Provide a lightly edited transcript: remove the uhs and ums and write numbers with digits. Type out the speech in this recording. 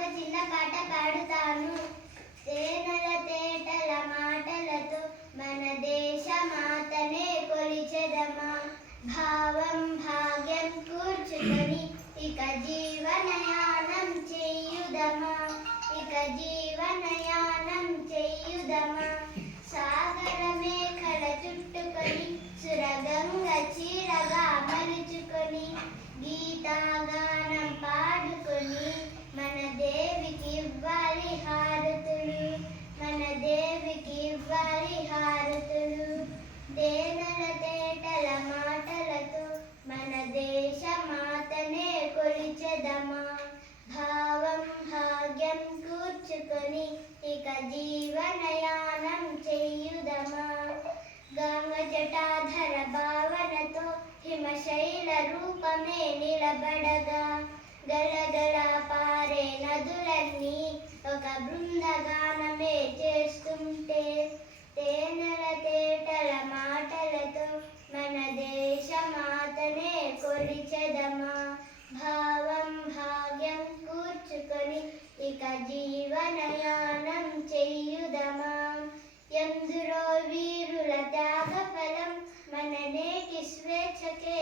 ఒక చిన్న పాట పాడుతాను. తేనెల తేటల మాటలతో మన దేశ మాతనే కొలిచెదమా. భావం భాగ్యం కూర్చుకొని ఇక జీవనయానం చెయ్యుదమా. ఇక జీవనయానం చెయ్యుదమా. సాగర మేఖల చుట్టుకొని సురగంగ చీరగా మలుచుకొని గీతాగానం పాడుకొని మన దేవికి ఇవ్వాలి హారతులు. మన దేవికి ఇవ్వాలి హారతులు. తేనెల తేటల మాటలతో మన దేశ మాతనే కొలిచెదమా. భావం భాగ్యం కూర్చుకొని ఇక జీవనయానం చెయ్యుదమా. గంగ జటాధర భావనతో హిమశైల రూపమే నిలబడగా గలగల పారే నదులన్నీ ఒక బృందగానమే చేస్తుంటే తేనెల తేటల మాటలతో మన దేశ మాతనే కొలిచెదమా. భావం భాగ్యం కూర్చుకొని ఇక జీవనయానం చెయ్యుదమా. ఎందరో వీరుల త్యాగ ఫలం మన నేటి స్వేచ్ఛకే